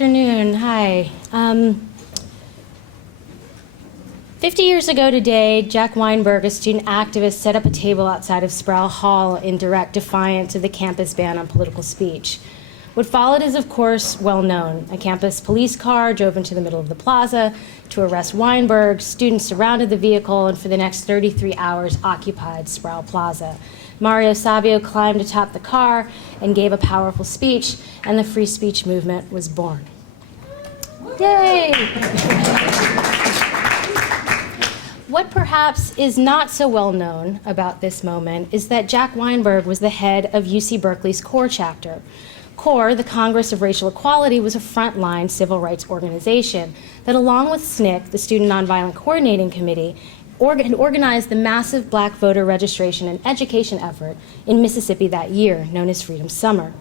afternoon. Hi. 50 years ago today, Jack Weinberg, a student activist, set up a table outside of Sproul Hall in direct defiance of the campus ban on political speech. What followed is, of course, well known. A campus police car drove into the middle of the plaza to arrest Weinberg. Students surrounded the vehicle and for the next 33 hours occupied Sproul Plaza. Mario Savio climbed atop the car and gave a powerful speech, and the free speech movement was born. Yay! What perhaps is not so well known about this moment is that Jack Weinberg was the head of UC Berkeley's CORE chapter. CORE, the Congress of Racial Equality, was a frontline civil rights organization that, along with SNCC, the Student Nonviolent Coordinating Committee, had organized the massive black voter registration and education effort in Mississippi that year, known as Freedom Summer.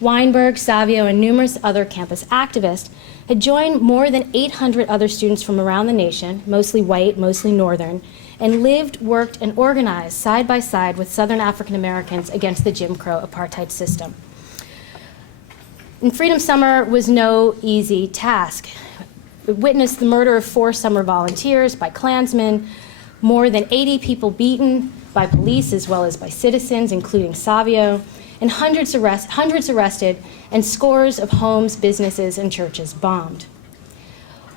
Weinberg, Savio, and numerous other campus activists had joined more than 800 other students from around the nation, mostly white, mostly northern, and lived, worked, and organized side by side with Southern African Americans against the Jim Crow apartheid system. And Freedom Summer was no easy task. It witnessed the murder of 4 summer volunteers by Klansmen, more than 80 people beaten by police as well as by citizens, including Savio, and hundreds arrested, and scores of homes, businesses, and churches bombed.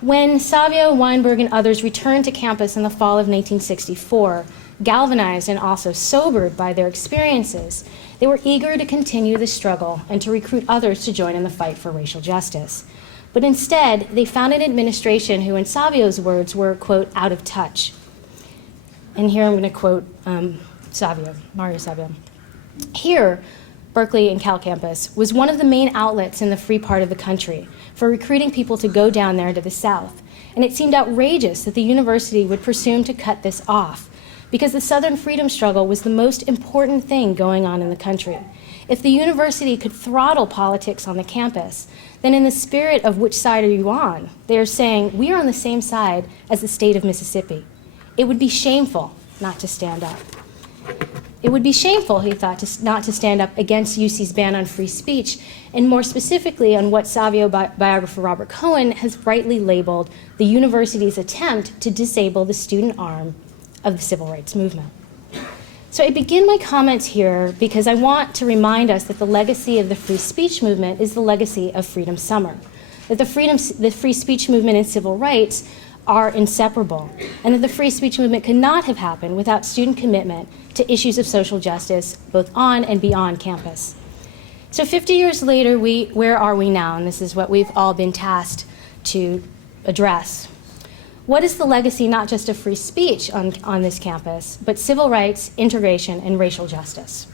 When Savio, Weinberg, and others returned to campus in the fall of 1964, galvanized and also sobered by their experiences, they were eager to continue the struggle and to recruit others to join in the fight for racial justice. But instead, they found an administration who, in Savio's words, were, quote, out of touch. And here I'm going to quote Savio, Mario Savio. Here, Berkeley and Cal campus was one of the main outlets in the free part of the country for recruiting people to go down there to the South. And it seemed outrageous that the university would presume to cut this off, because the Southern freedom struggle was the most important thing going on in the country. If the university could throttle politics on the campus, then in the spirit of which side are you on, they are saying, we are on the same side as the state of Mississippi. It would be shameful not to stand up. It would be shameful, he thought, not to stand up against UC's ban on free speech, and more specifically on what Savio biographer Robert Cohen has rightly labeled the university's attempt to disable the student arm of the civil rights movement. So I begin my comments here because I want to remind us that the legacy of the free speech movement is the legacy of Freedom Summer, that the free speech movement and civil rights are inseparable, and that the free speech movement could not have happened without student commitment to issues of social justice, both on and beyond campus. So 50 years later, where are we now? And this is what we've all been tasked to address. What is the legacy not just of free speech on this campus, but civil rights, integration, and racial justice?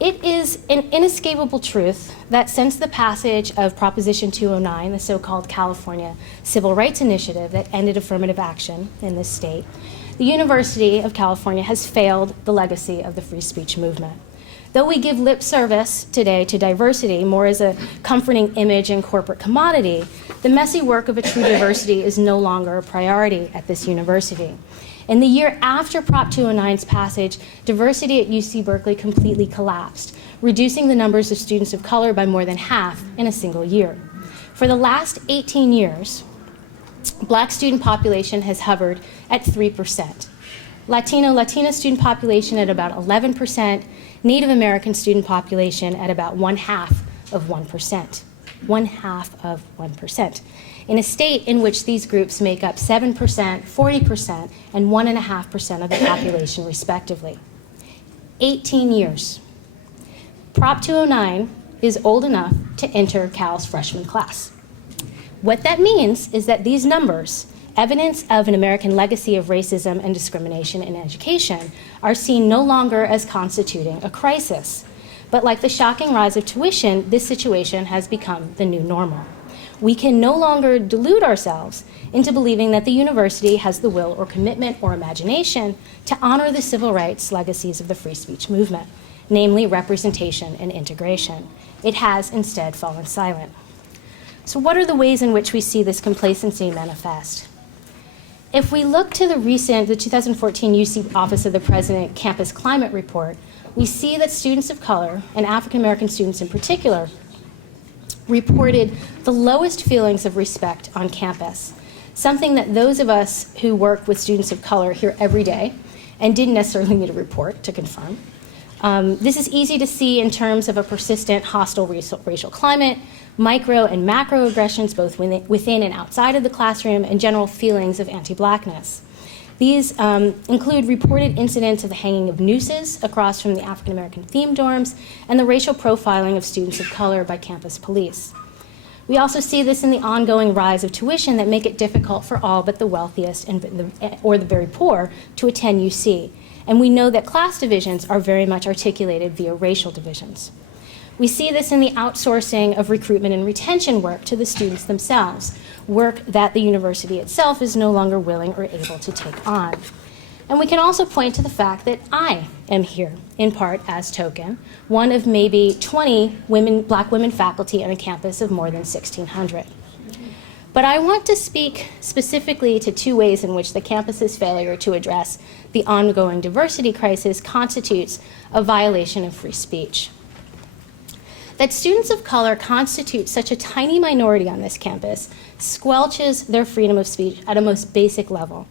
It is an inescapable truth that since the passage of Proposition 209, the so-called California Civil Rights Initiative that ended affirmative action in this state, the University of California has failed the legacy of the free speech movement. Though we give lip service today to diversity more as a comforting image and corporate commodity, the messy work of a true diversity is no longer a priority at this university. In the year after Prop 209's passage, diversity at UC Berkeley completely collapsed, reducing the numbers of students of color by more than half in a single year. For the last 18 years, Black student population has hovered at 3%. Latina student population at about 11%, Native American student population at about 0.5%. 0.5%. In a state in which these groups make up 7%, 40%, and 1.5% of the population, respectively. 18 years. Prop 209 is old enough to enter Cal's freshman class. What that means is that these numbers, evidence of an American legacy of racism and discrimination in education, are seen no longer as constituting a crisis. But like the shocking rise of tuition, this situation has become the new normal. We can no longer delude ourselves into believing that the university has the will or commitment or imagination to honor the civil rights legacies of the free speech movement, namely representation and integration. It has instead fallen silent. So what are the ways in which we see this complacency manifest? If we look to the 2014 UC Office of the President Campus Climate Report, we see that students of color, and African American students in particular, reported the lowest feelings of respect on campus, something that those of us who work with students of color hear every day and didn't necessarily need a report to confirm. This is easy to see in terms of a persistent hostile racial climate, micro and macro aggressions both within and outside of the classroom, and general feelings of anti-Blackness. These include reported incidents of the hanging of nooses across from the African American themed dorms and the racial profiling of students of color by campus police. We also see this in the ongoing rise of tuition that make it difficult for all but the wealthiest or the very poor to attend UC. And we know that class divisions are very much articulated via racial divisions. We see this in the outsourcing of recruitment and retention work to the students themselves, work that the university itself is no longer willing or able to take on. And we can also point to the fact that I am here, in part as token, one of maybe 20 Black women faculty on a campus of more than 1,600. But I want to speak specifically to two ways in which the campus's failure to address the ongoing diversity crisis constitutes a violation of free speech. That students of color constitute such a tiny minority on this campus squelches their freedom of speech at a most basic level.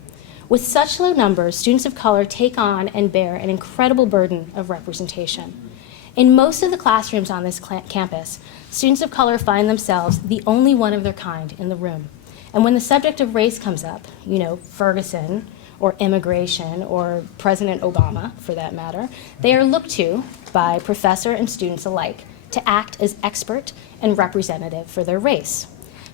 With such low numbers, students of color take on and bear an incredible burden of representation. In most of the classrooms on this campus, students of color find themselves the only one of their kind in the room. And when the subject of race comes up, Ferguson or immigration or President Obama, for that matter, they are looked to by professor and students alike to act as expert and representative for their race,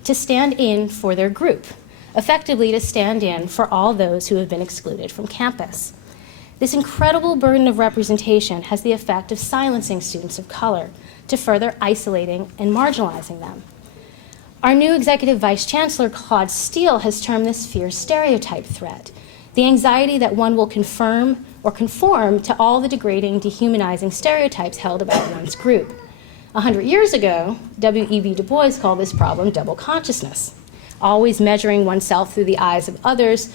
to stand in for their group, effectively to stand in for all those who have been excluded from campus. This incredible burden of representation has the effect of silencing students of color, to further isolating and marginalizing them. Our new Executive Vice Chancellor, Claude Steele, has termed this fear stereotype threat, the anxiety that one will confirm or conform to all the degrading, dehumanizing stereotypes held about one's group. 100 years ago, W.E.B. Du Bois called this problem double consciousness, always measuring oneself through the eyes of others,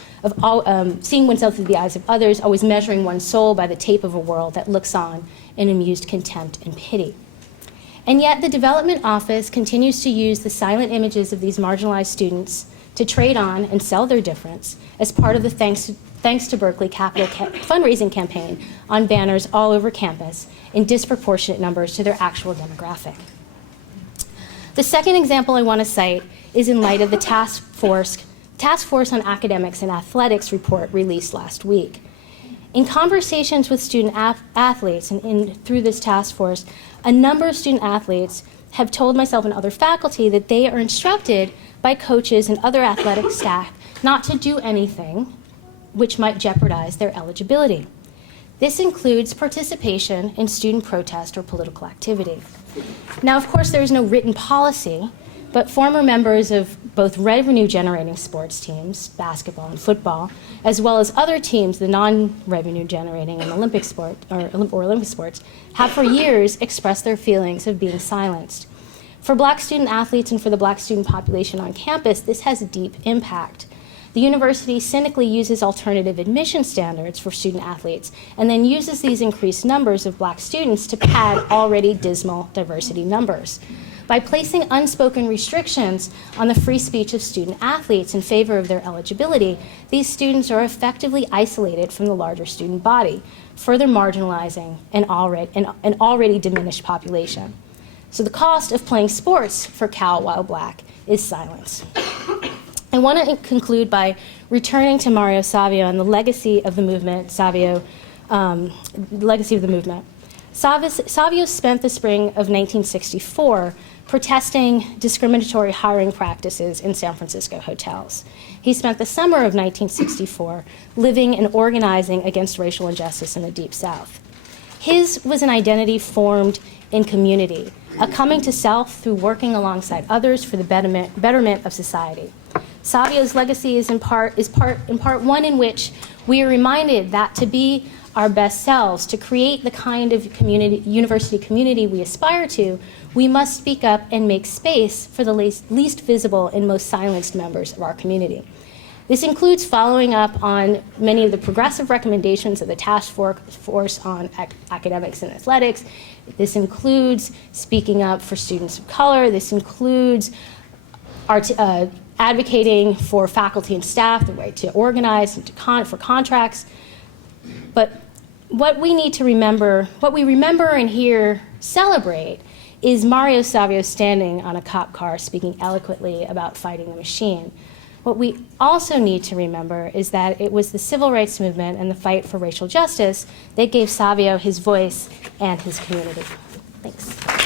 seeing oneself through the eyes of others, always measuring one's soul by the tape of a world that looks on in amused contempt and pity. And yet the Development Office continues to use the silent images of these marginalized students to trade on and sell their difference as part of the Thanks to Berkeley Capital fundraising campaign on banners all over campus in disproportionate numbers to their actual demographic. The second example I want to cite is in light of the Task Force on Academics and Athletics report released last week. In conversations with student athletes and through this task force, a number of student athletes have told myself and other faculty that they are instructed by coaches and other athletic staff not to do anything which might jeopardize their eligibility. This includes participation in student protest or political activity. Now, of course, there is no written policy, but former members of both revenue-generating sports teams, basketball and football, as well as other teams, the non-revenue-generating and Olympic sports, have for years expressed their feelings of being silenced. For Black student athletes and for the Black student population on campus, this has a deep impact. The university cynically uses alternative admission standards for student athletes and then uses these increased numbers of Black students to pad already dismal diversity numbers. By placing unspoken restrictions on the free speech of student athletes in favor of their eligibility, these students are effectively isolated from the larger student body, further marginalizing an already diminished population. So the cost of playing sports for Cal while Black is silence. I want to conclude by returning to Mario Savio and the legacy of the movement. Savio spent the spring of 1964 protesting discriminatory hiring practices in San Francisco hotels. He spent the summer of 1964 living and organizing against racial injustice in the Deep South. His was an identity formed in community, a coming to self through working alongside others for the betterment of society. Savio's legacy is in part one in which we are reminded that to be our best selves, to create the kind of university community we aspire to, we must speak up and make space for the least visible and most silenced members of our community. This includes following up on many of the progressive recommendations of the task force on academics and athletics. This includes speaking up for students of color. This includes advocating for faculty and staff the right to organize and for contracts. But what we need to remember, what we remember and hear celebrate, is Mario Savio standing on a cop car speaking eloquently about fighting the machine. What we also need to remember is that it was the civil rights movement and the fight for racial justice that gave Savio his voice and his community. Thanks.